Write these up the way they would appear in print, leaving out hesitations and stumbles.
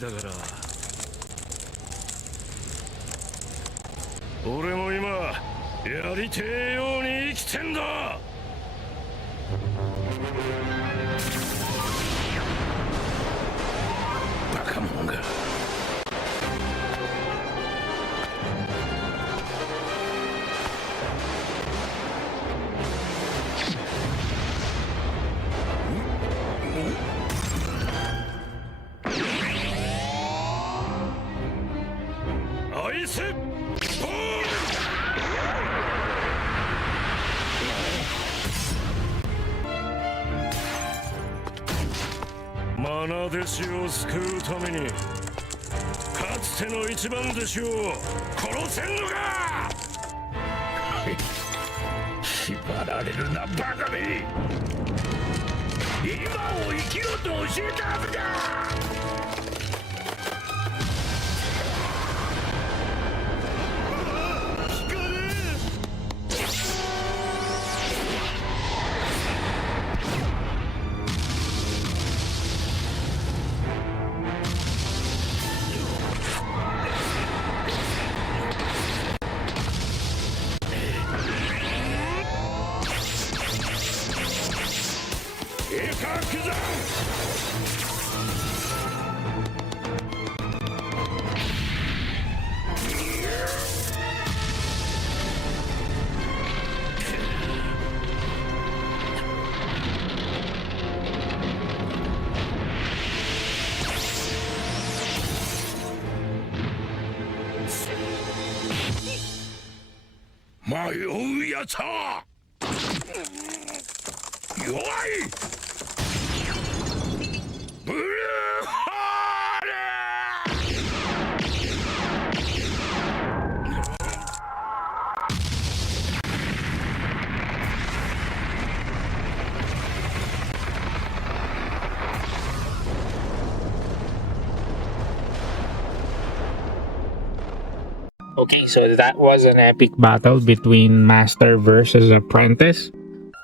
だから。俺も今やりてえように生きてんだ。バカ者が。アイスボール。マナ弟子を救うためにかつての一番弟子を殺せんのか。縛られるなバカめ。今を生きろと教えたはずだ。迷うやつは弱い。ブルーハーレOkay, so that was an epic battle between Master versus Apprentice.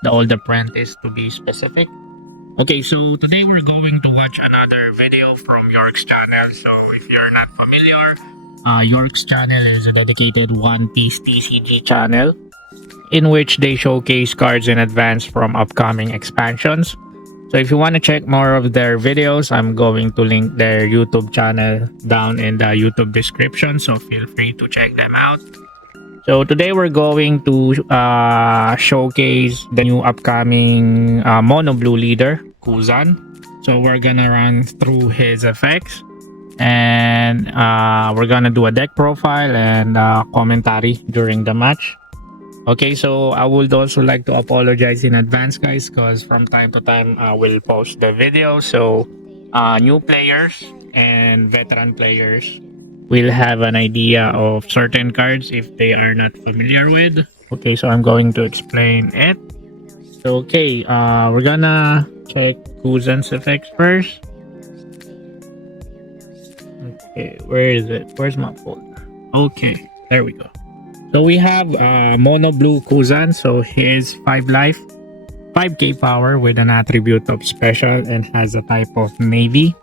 The old apprentice to be specific. Okay, so today we're going to watch another video from York's channel. So if you're not familiar, York's channel is a dedicated One Piece TCG channel in which they showcase cards in advance from upcoming expansions. So if you want to check more of their videos, I'm going to link their YouTube channel down in the YouTube description, so feel free to check them out. So today we're going to showcase the new upcoming Mono Blue Leader, Kuzan. So we're gonna run through his effects, and we're gonna do a deck profile and commentary during the match. Okay, so I would also like to apologize in advance, guys, because from time to time I will post the video. So new players and veteran players will have an idea of certain cards if they are not familiar with. Okay, so I'm going to explain it. So okay, we're gonna check Kuzan's effects first. Okay, where is it? Where's my folder? Okay, there we go. So we have Mono Blue Kuzan. So he is 5 life, 5k power with an attribute of special and has a type of navy.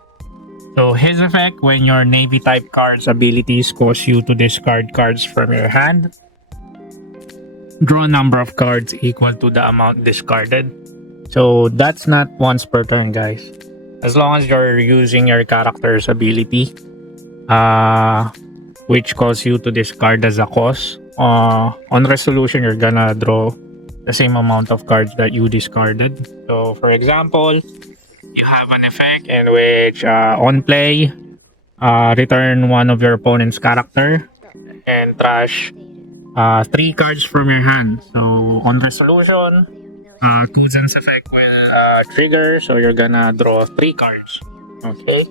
So his effect, when your navy type card's abilities cause you to discard cards from your hand, draw a number of cards equal to the amount discarded. So that's not once per turn, guys. As long as you're using your character's ability, which cause you to discard as a cost, on resolution you're gonna draw the same amount of cards that you discarded. So for example, you have an effect in which on play, return one of your opponent's character and trash 3 cards from your hand. So on resolution, Kuzan's effect will trigger, so you're gonna draw 3 cards. Okay,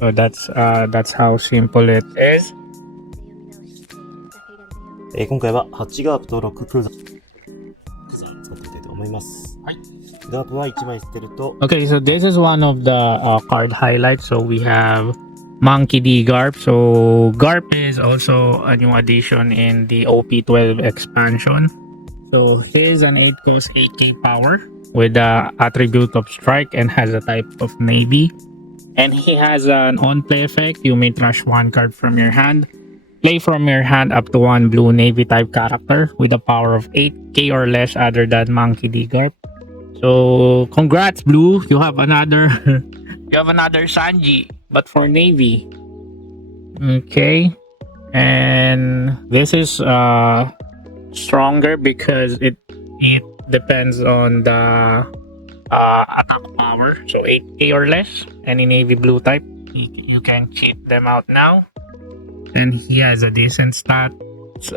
so that's how simple it is. 今回は8ガープと6クーザー使っていきたいと思います。はい。ガープは1枚捨てると Okay, so this is one of the card highlights. So we have Monkey D Garp. So Garp is also a new addition in the OP12 expansion. So he is an 8 cost 8k power with the attribute of strike and has a type of navy. And he has an on-play effect. You may trash one card from your hand. Play from your hand up to one blue navy type character with a power of 8k or less other than Monkey D. Garp. So congrats, Blue. You have another you have another Sanji, but for navy. Okay. And this is stronger because it depends on the attack power. So 8k or less. Any navy blue type, you can cheat them out now. And he has a decent stat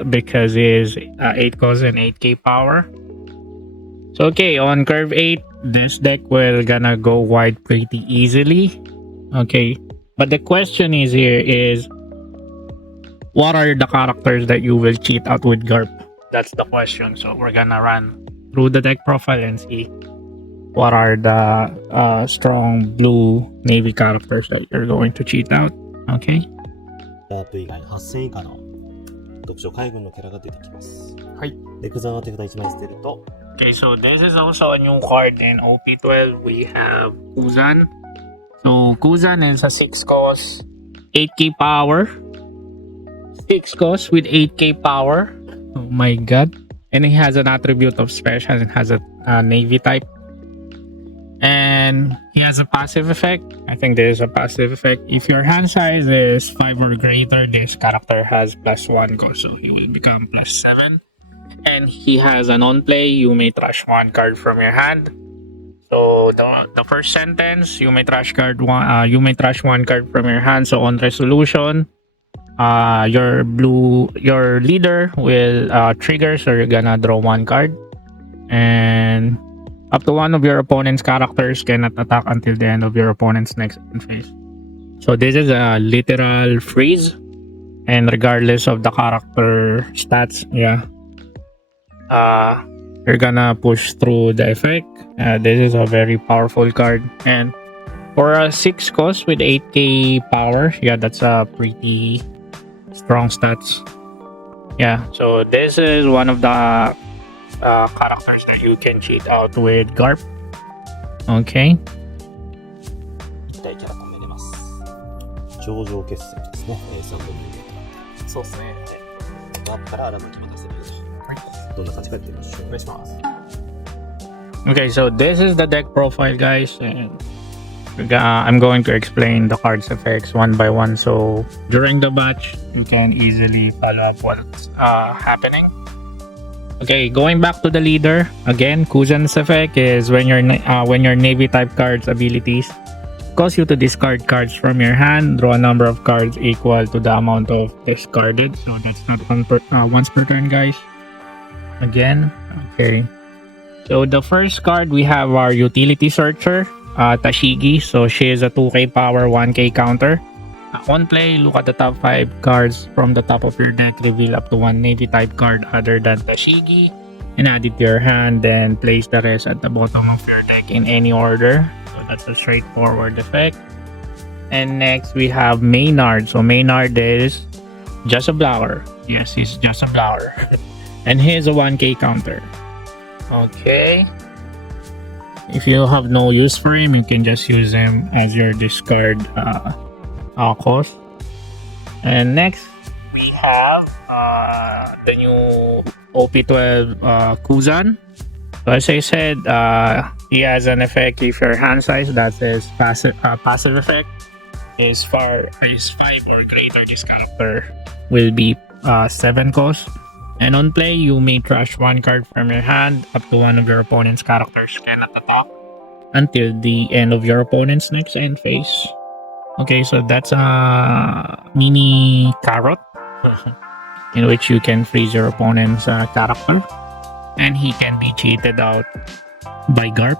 because he is 8 cost and 8k power. So okay, on curve 8, this deck will gonna go wide pretty easily. Okay, but the question is here is, what are the characters that you will cheat out with Garp? That's the question. So we're gonna run through the deck profile and see what are the strong blue navy characters that you're going to cheat out. Okay. ガープ以外8000以下の特徴海軍のキャラが出てきます。はい。で、クザの手札1枚捨てると、Okay, so this is also a new card in OP12. We have Kuzan. So Kuzan is a 6 cost, 8k power. 6 cost with 8k power. Oh my god. And he has an attribute of special and has a navy type. And he has a passive effect. I think there is a passive effect. If your hand size is 5 or greater, this character has +1 cost. So he will become +7. And he has an on-play. You may trash one card from your hand. So the first sentence, you may trash one card from your hand. So on resolution, your leader will trigger, so you're gonna draw one card, and up to one of your opponent's characters cannot attack until the end of your opponent's next phase. So this is a literal freeze, and regardless of the character stats, you're gonna push through the effect. This is a very powerful card, and for a 6 cost with 8k power, that's a pretty strong stats. So this is one of the characters that you can cheat out with Garp. Okay. 1体キャラ込めれます。頂上決戦ですね。3本に入れた。そうですね。ガープからアラマキに出せる。どんな感じかやってみましょう。お願いします。Okay, so this is the deck profile, guys, and I'm going to explain the cards effects one by one. So during the batch, you can easily follow up what's happening. Okay, going back to the leader again. Kuzan's effect is when your navy type cards abilities cause you to discard cards from your hand, draw a number of cards equal to the amount of discarded. So that's not once per turn, guys. Again, okay. So the first card, we have our utility searcher, Tashigi. So she is a 2k power, 1k counter. On play, look at the top 5 cards from the top of your deck, reveal up to one navy type card other than Tashigi, and add it to your hand, then place the rest at the bottom of your deck in any order. So that's a straightforward effect. And next we have Maynard. So Maynard is just a blower. Yes, he's just a blower. And here's a 1k counter. Okay. If you have no use for him, you can just use him as your discard cost. And next we have the new OP12 Kuzan. So as I said, he has an effect if your hand size, that's his passive effect, is 5 or greater. This character will be 7 cost. And on play, you may trash one card from your hand. Up to one of your opponent's characters cannot attack until the end of your opponent's next end phase. Okay, so that's a mini carrot in which you can freeze your opponent's character, and he can be cheated out by Garp.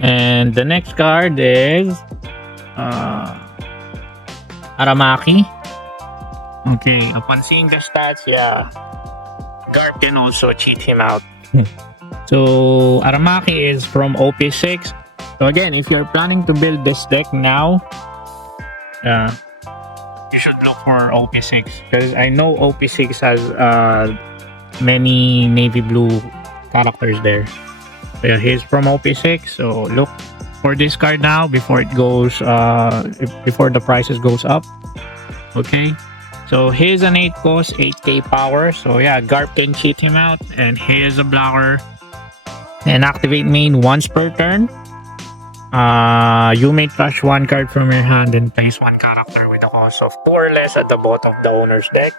And the next card is Aramaki. Okay, upon seeing the stats, Garp can also cheat him out. So Aramaki is from OP6. So again, if you're planning to build this deck now, you should look for OP6, because I know OP6 has many navy blue characters there. So he's from OP6, so look for this card now before it goes before the prices goes up. Okay, so he's an 8 cost, 8k power. So yeah, Garp can cheat him out, and he is a blocker. And activate main once per turn. You may trash one card from your hand and place one character with a cost of 2 or less at the bottom of the owner's deck.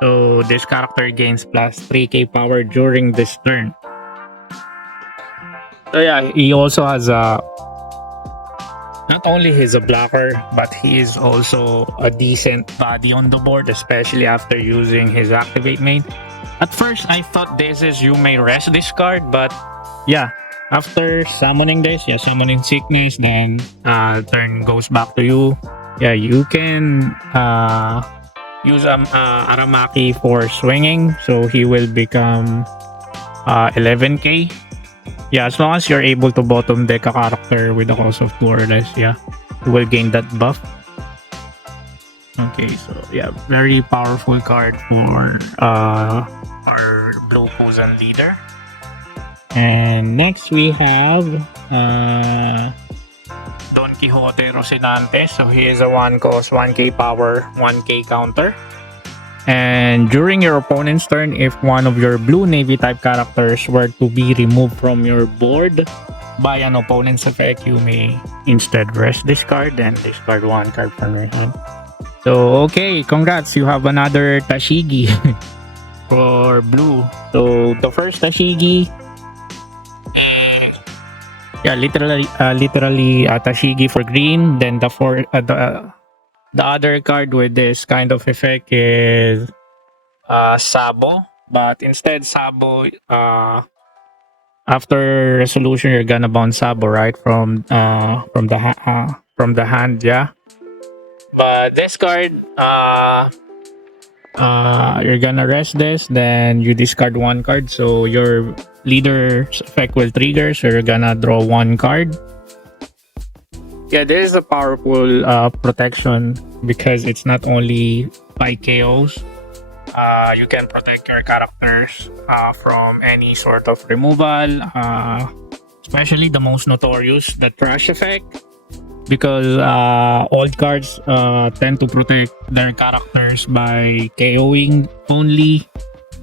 So this character gains plus 3k power during this turn. So yeah, he also has a... Not only he's a blocker, but he is also a decent body on the board, especially after using his activate main. At first, I thought this is you may rest this card, but yeah, after summoning this, yeah, summoning sickness, then turn goes back to you. Yeah, you can use Aramaki for swinging, so he will become 11k. Yeah, as long as you're able to bottom deck a character with a cost of 2 or less, yeah, you will gain that buff. Okay, so yeah, very powerful card for our Blue Kuzan Leader. And next we have Don Quixote Rosinante. So he is a 1 cost, 1k power, 1k counter. And during your opponent's turn, if one of your blue navy type characters were to be removed from your board by an opponent's effect, you may instead rest this card and discard 1 card from your hand. So okay, congrats, you have another Tashigi for blue. So the first Tashigi, yeah, literally Tashigi for green. Then the other card with this kind of effect is Sabo, but instead Sabo, after resolution you're gonna bounce Sabo, right, from the hand, yeah. But this card, you're gonna rest this, then you discard 1 card, so your leader's effect will trigger, so you're gonna draw 1 card. Yeah, there is a powerful protection because it's not only by KOs. You can protect your characters from any sort of removal, especially the most notorious, the trash effect, because old cards tend to protect their characters by KOing only,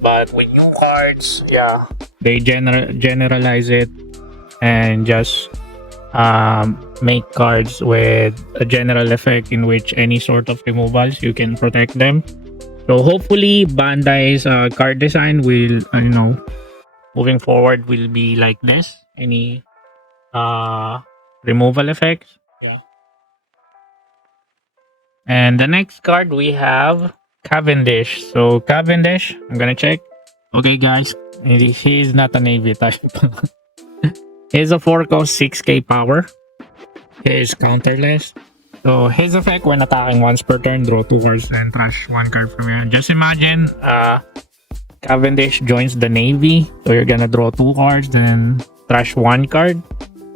but with new cards, yeah, they generalize it and just make cards with a general effect in which any sort of removals you can protect them. So hopefully Bandai's card design will, moving forward will be like this. Any removal effects. Yeah. And the next card we have Cavendish. So Cavendish, I'm gonna check. Okay guys, he's not a navy type. He's a 4 cost, 6k power. He is counterless. So his effect when attacking once per turn, draw 2 cards and trash 1 card from your hand. Just imagine Cavendish joins the navy, so you're gonna draw 2 cards, then trash 1 card.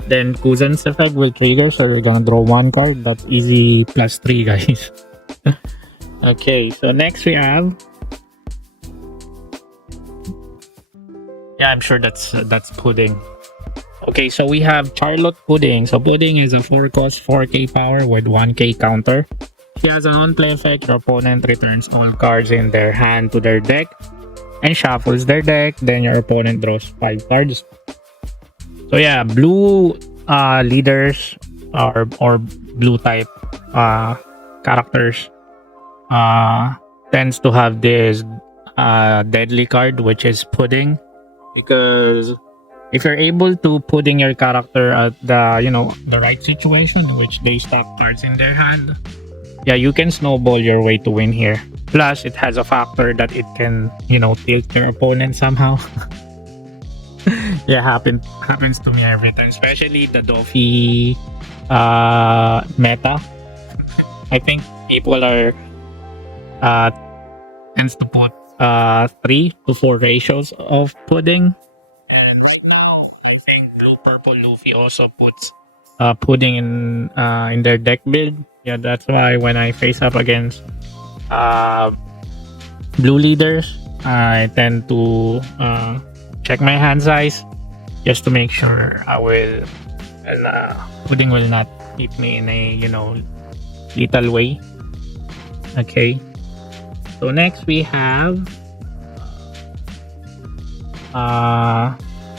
Then Kuzan's effect will trigger, so you're gonna draw 1 card. That's easy plus 3, guys. Okay, so next we have, yeah, I'm sure that's Pudding. Okay, so we have Charlotte Pudding. So Pudding is a 4 cost, 4k power with 1k counter. She has an on-play effect. Your opponent returns all cards in their hand to their deck and shuffles their deck. Then your opponent draws 5 cards. So yeah, blue leaders or blue type characters tends to have this deadly card, which is Pudding, because if you're able to Pudding your character at the right situation in which they stack cards in their hand, yeah, you can snowball your way to win here. Plus it has a factor that it can tilt your opponent somehow. Yeah, happens to me every time, especially the Doffy meta. I think people are tends to put 3 to 4 ratios of Pudding. And right now, I think Blue Purple Luffy also puts Pudding in their deck build. Yeah, that's why when I face up against blue leaders, I tend to check my hand size just to make sure I will And, pudding will not hit me in a, lethal way. Okay. So next we have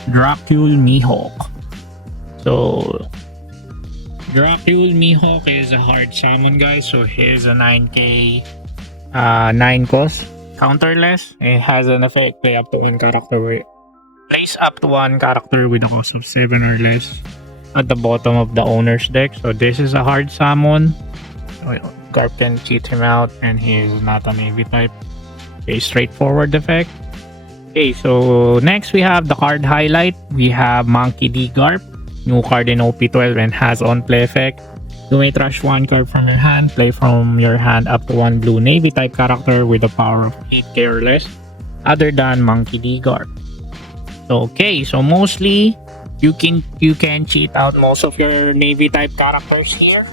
Dracul Mihawk. So Dracul Mihawk is a hard summon, guys. So here's a 9k 9 cost counterless. It has an effect play up to one character with place up to one character with a cost of 7 or less at the bottom of the owner's deck. So this is a hard summon. Garp can cheat him out and he's not a navy type. A straightforward effect. Okay, so next we have the card highlight. We have Monkey D Garp, new card in OP12 and has on play effect. You may trash one card from your hand, play from your hand up to one blue navy type character with a power of 8k or less, other than Monkey D Garp. Okay, so mostly you can cheat out most of your navy type characters here.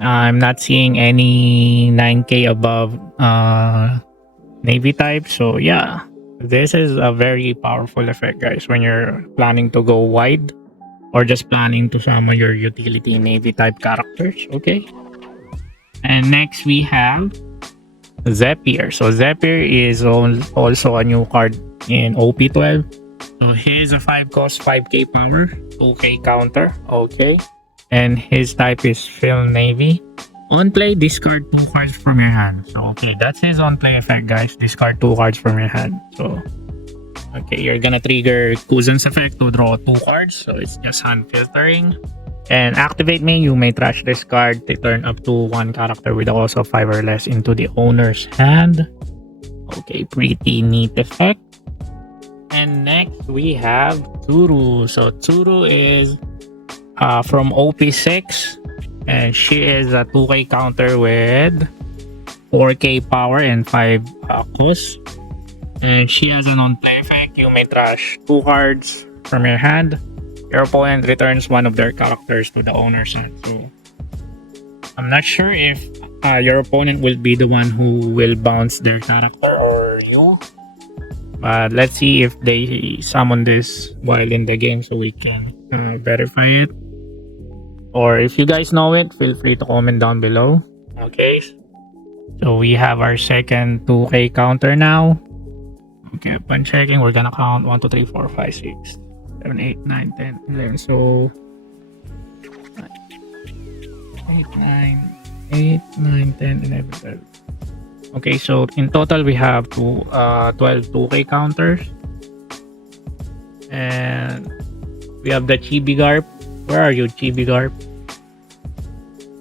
I'm not seeing any 9k above navy type, so yeah, this is a very powerful effect, guys, when you're planning to go wide or just planning to summon your utility navy type characters. Okay, and next we have Zephyr. So Zephyr is also a new card in OP12. So here's a 5 cost 5k power, 2k counter. Okay, and his type is Fill Navy. On play, discard 2 cards from your hand. So okay, that's his on play effect, guys. Discard 2 cards from your hand. So okay, you're gonna trigger Kuzan's effect to draw 2 cards. So it's just hand filtering. And activate me, you may trash this card to turn up to one character with a cost of 5 or less into the owner's hand. Okay, pretty neat effect. And next we have Tsuru. So Tsuru is from OP6. And she is a 2k counter with 4k power and 5 cost. And she has an on-play effect. You may trash 2 cards from your hand. Your opponent returns one of their characters to the owner's hand. So I'm not sure if your opponent will be the one who will bounce their character or you. But let's see if they summon this while in the game so we can verify it. Or if you guys know it, feel free to comment down below. Okay, so we have our second 2k counter now. Okay, upon checking, we're gonna count 1, 2, 3, 4, 5, 6, 7, 8, 9, 10, 11. So 8, 9, 10, 11, 12. Okay, so in total we have 12 2k counters. And we have the Chibi Garp. Where are you, Chibi Garp?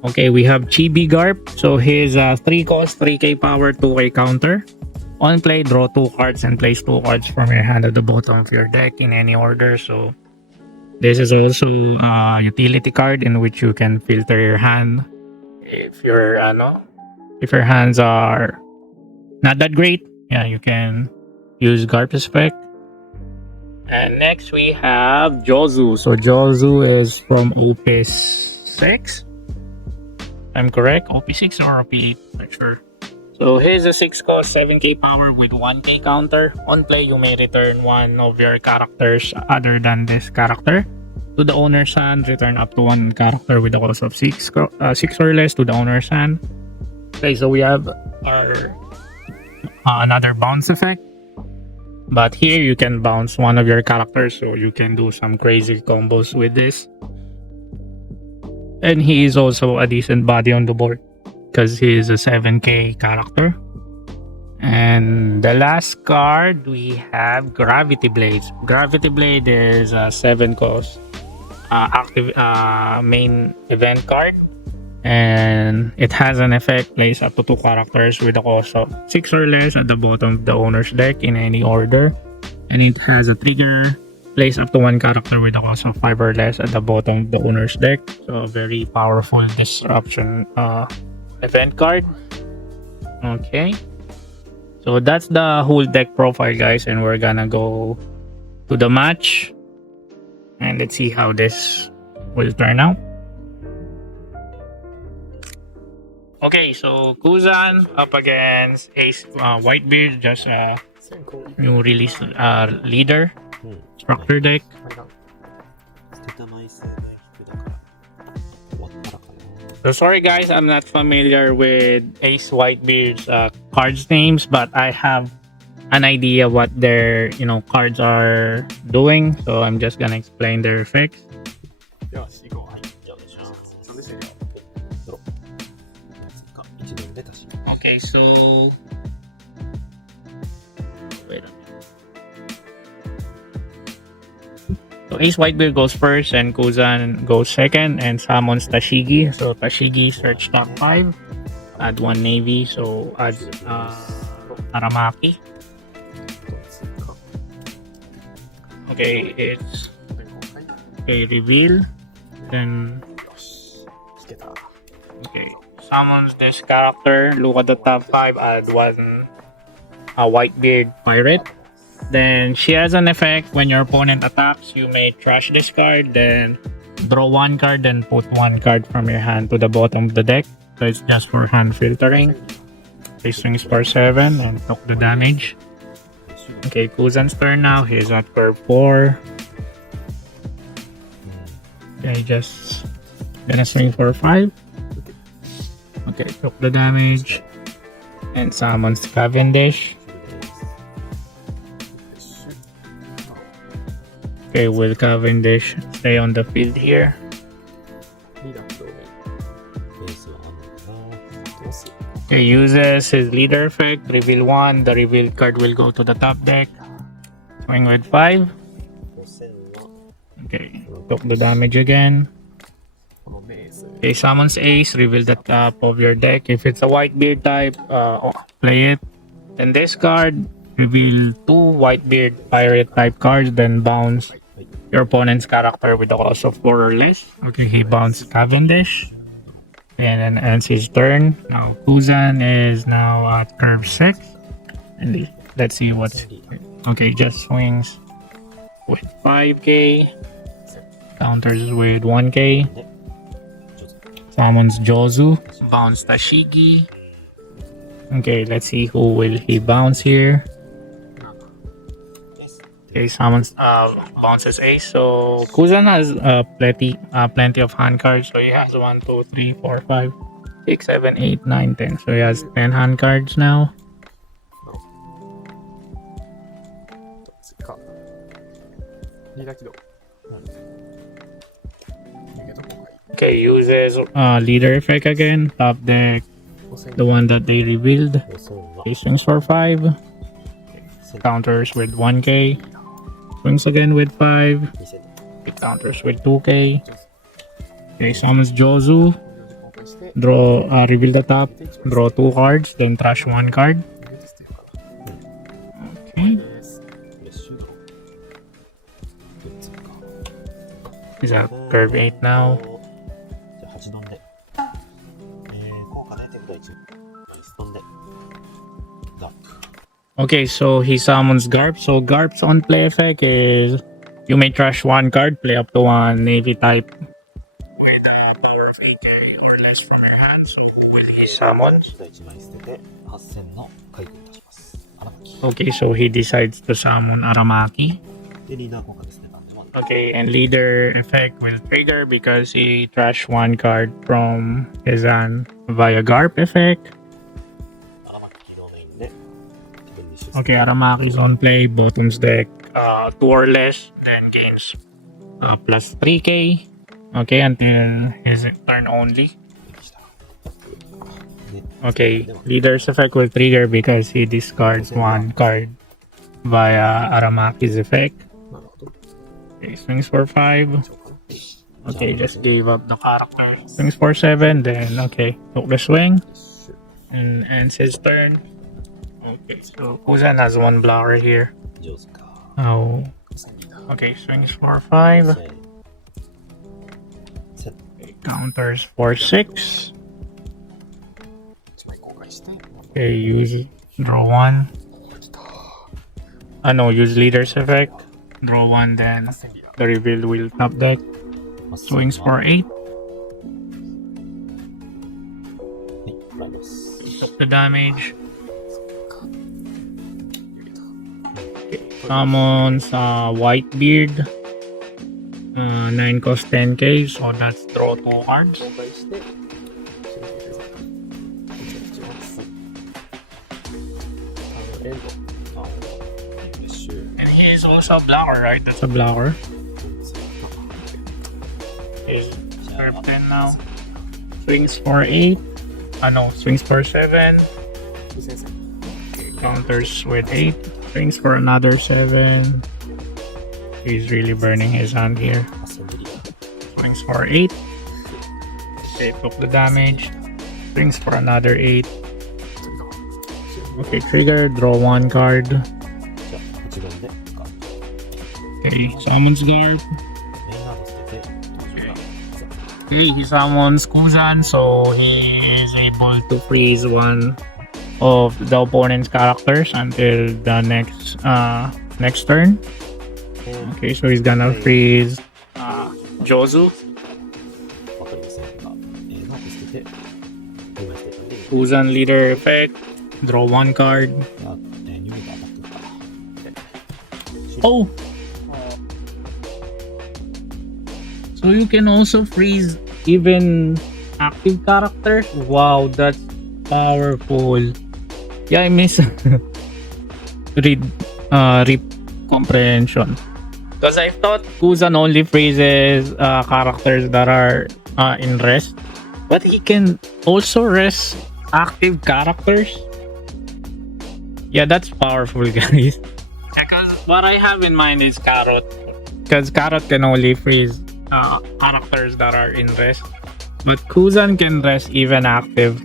Okay, we have Chibi Garp. So his 3 cost, 3k power, 2k counter. On play, draw 2 cards and place 2 cards from your hand at the bottom of your deck in any order. So this is also a utility card in which you can filter your hand if your hands are not that great. Yeah, you can use Garp's effect. And next we have Jozu. So Jozu is from OP6. I'm correct? OP6 or OP8? Not sure. So here's a 6 cost 7k power with 1k counter. On play, you may return one of your characters other than this character to the owner's hand. Return up to one character with a cost of 6 or less to the owner's hand. Okay, so we have our another bounce effect. But here you can bounce one of your characters, so you can do some crazy combos with this. And he is also a decent body on the board because he is a 7k character. And the last card we have Gravity Blades. Gravity Blade is a 7 cost active main event card. And it has an effect, place up to 2 characters with a cost of 6 or less at the bottom of the owner's deck in any order. And it has a trigger, place up to 1 character with a cost of 5 or less at the bottom of the owner's deck. So a very powerful disruption event card. Okay, so that's the whole deck profile, guys, and we're gonna go to the match and let's see how this will turn out. Okay, so Kuzan up against Ace Whitebeard, just a new release leader structure deck. 捨てた枚数の So sorry guys, I'm not familiar with Ace Whitebeard's cards names, but I have an idea what their cards are doing. So I'm just gonna explain their effects. よし、行こう。はい。じゃあお願いします。そうですよ。ドロップ。追加。1ドルで足し。Okay, so wait a minute. So Ace Whitebeard goes first, and Kuzan goes second, and summons Tashigi. So Tashigi search top 5, add 1 navy, so add Aramaki. Okay, it's a reveal. Then okay, summons this character. Look at the top 5, add 1 Whitebeard pirate. Then she has an effect when your opponent attacks, you may trash this card, then draw 1 card, then put 1 card from your hand to the bottom of the deck. So it's just for hand filtering. He swings for 7 and took the damage. Okay, Kuzan's turn now. He's at curve 4. Okay, just gonna swing for 5. Okay, took the damage. And summons Cavendish. Okay, will Cavendish stay on the field here? Okay, uses his leader effect, reveal 1, the revealed card will go to the top deck. Swing with 5. Okay, took the damage again. Okay, summons Ace, reveal the top of your deck. If it's a Whitebeard type, play it. Then this card, reveal 2 Whitebeard pirate type cards, then bounce your opponent's character with a cost of 4 or less. Okay, he bounced Cavendish. And then ends his turn. Now Kuzan is now at curve 6. And let's see what's... Okay, just swings with 5k. Counters with 1k. Summons Jozu. Bounce Tashigi. Okay, let's see who will he bounce here. Okay, summons bounces Ace. So Kuzan has plenty of hand cards. So he has 1, 2, 3, 4, 5, 6, 7, 8, 9, 10. So he has 10 hand cards now. Okay, uses leader effect again. Top deck, the one that they revealed. He swings for 5. Counters with 1k. Swings again with 5. It counters with 2k. Okay, summons Jozu. Draw, reveal the top. Draw 2 cards, then trash 1 card. Okay. He's at curve 8 now. Okay, so he summons Garp. So Garp's on play effect is you may trash 1 card, play up to 1 navy type with a power of 8k or less from your hand. So who will he summon? Okay, so he decides to summon Aramaki. Okay, and leader effect will trigger because he trashed 1 card from his hand via Garp effect. Okay, Aramaki's on play, bottoms deck 2 or less, then gains plus 3k. Okay, until his turn only. Okay, leader's effect will trigger because he discards 1 card via Aramaki's effect. Okay, swings for 5. Okay, just gave up the character. Swings for 7, then okay, took the swing and ends his turn. Okay, so Kuzan has 1 blocker here. Oh, okay, swings for 5. Counters for 6. Okay, use draw 1. No, use leader's effect. Draw 1, then the reveal will top deck. Swings for 8. Took the damage. Summons Whitebeard. 9 cost 10k, so that's draw 2 cards. And he is also a blocker, right? That's a blocker. He's curve 10 now. Swings for 8. No, swings for 7. Counters with 8. Swings for another 7. He's really burning his hand here. Swings for 8. Okay, took the damage. Swings for another 8. Okay, trigger, draw 1 card. Okay, summons Garp. Okay, he summons Kuzan, so he is able to freeze one of the opponent's characters until the next turn. Okay, so he's gonna freeze Jozu. Kuzan Leader effect. Draw 1 card. Oh! So you can also freeze even active characters? Wow, that's powerful. Yeah, I miss read comprehension. Because I thought Kuzan only freezes characters that are in rest. But he can also rest active characters. Yeah, that's powerful, guys. Because what I have in mind is Carrot. Because Carrot can only freeze characters that are in rest. But Kuzan can rest even active.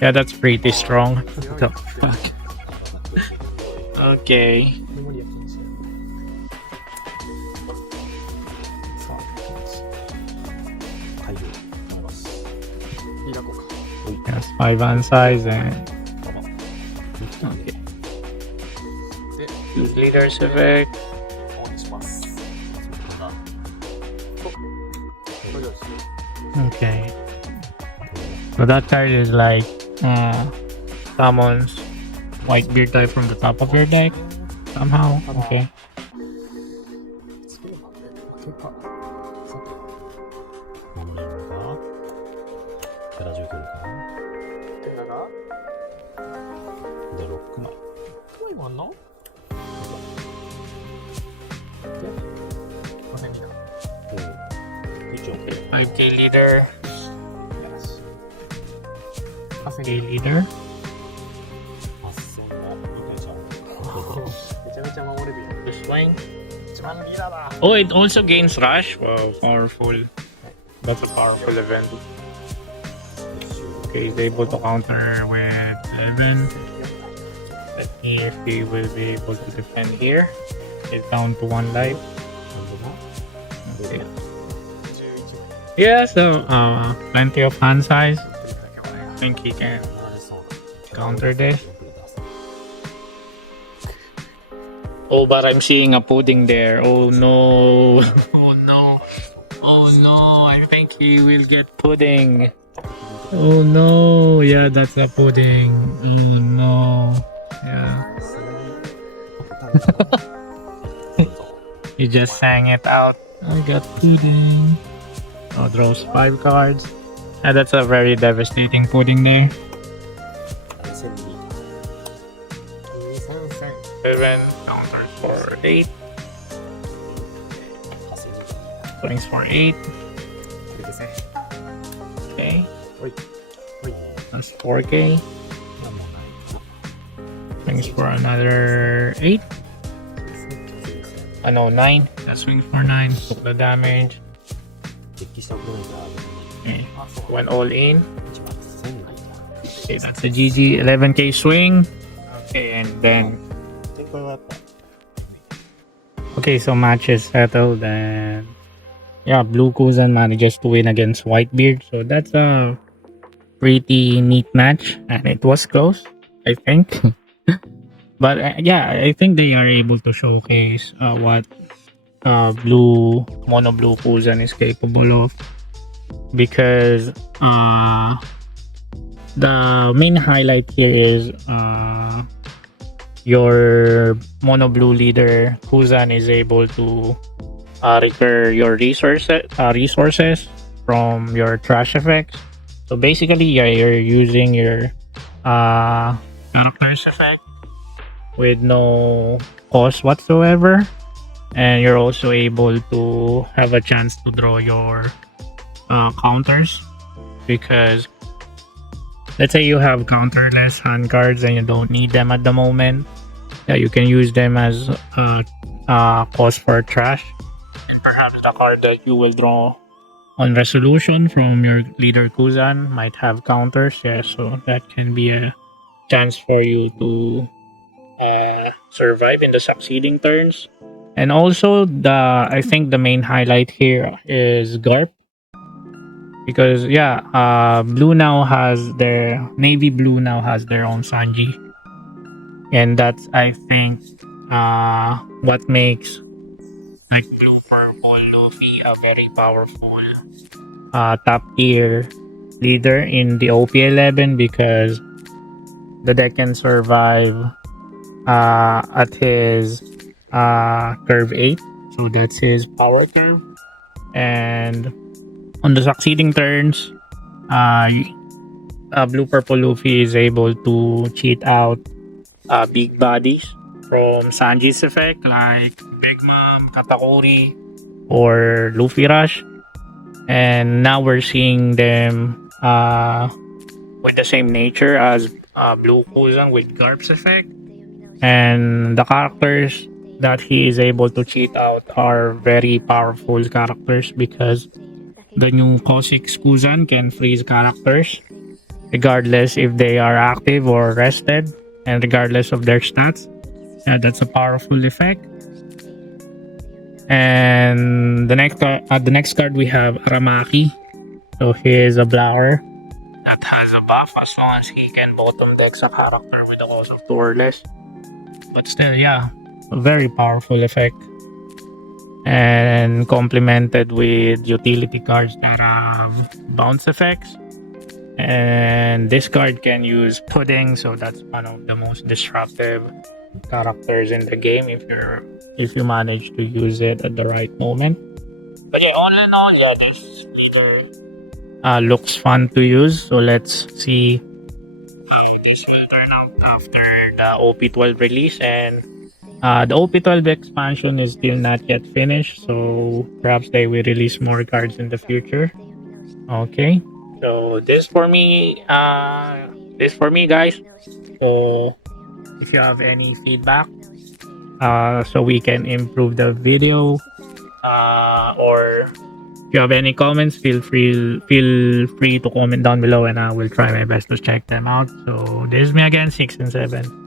Yeah, that's pretty strong. What the fuck? Okay. Yes, 5 hand size and okay. Use leader's effect. Okay. So that card is like summons white beard type from the top of your deck somehow. Okay. Okay. 5K leader. 5K leader. To swing. Oh, it also gains rush. Wow, powerful. That's a powerful event. Okay, he's able to counter with 7. Let's see if he will be able to defend here. He's down to 1 life. Okay. Yeah, so plenty of hand size. I think he can counter this. Oh, but I'm seeing a pudding there. Oh no. Oh no. Oh no. I think he will get pudding. Oh no. Yeah, that's a pudding. Oh no. Yeah. He just sang it out. I got pudding. Oh, draws 5 cards. And that's a very devastating pudding there. 7 counters for 8. Swings for 8. Okay. That's 4K. Swings for another 8. No, 9. That swings for 9. Took the damage. Okay. Went all in. Okay, that's a GG. 11K swing. Okay, and then okay, so match is settled and yeah, Blue Kuzan manages to win against Whitebeard. So that's a pretty neat match and it was close, I think. But yeah, I think they are able to showcase what Mono Blue Kuzan is capable of, because the main highlight here is your Mono Blue leader Kuzan is able to recur your resources from your trash effects. So basically, you're using your character's effect with no cost whatsoever, and you're also able to have a chance to draw your counters, because let's say you have counterless hand cards and you don't need them at the moment. Yeah, you can use them as cost for trash. Perhaps the card that you will draw on resolution from your leader Kuzan might have counters. Yeah, so that can be a chance for you to survive in the succeeding turns. And also, I think the main highlight here is Garp, because yeah, navy blue now has their own Sanji, and that's, I think, what makes like blue purple Luffy a very powerful top tier leader in the OP11, because the deck can survive at his curve 8, so that's his power curve. And on the succeeding turns, uh, blue purple Luffy is able to cheat out big bodies from Sanji's effect, like Big Mom, Katakuri, or Luffy Rush. And now we're seeing them with the same nature as Blue Kuzan with Garp's effect. And the characters that he is able to cheat out are very powerful characters, because the new Kha'Zix Kuzan can freeze characters regardless if they are active or rested, and regardless of their stats. Yeah, that's a powerful effect. And the next card we have Aramaki. So he is a blower that has a buff as long as he can bottom deck a character with a cost of 2 or less. But still, yeah, a very powerful effect. And complemented with utility cards that have bounce effects. And this card can use pudding, so that's one of the most disruptive characters in the game if you manage to use it at the right moment. But yeah, all in all, yeah, this leader looks fun to use. So let's see how this will turn out after the OP12 release. And the OP12 expansion is still not yet finished, so perhaps they will release more cards in the future. Okay, so this for me, guys. So if you have any feedback, so we can improve the video, or if you have any comments, feel free to comment down below, and I will try my best to check them out. So this is me again, 6 and 7.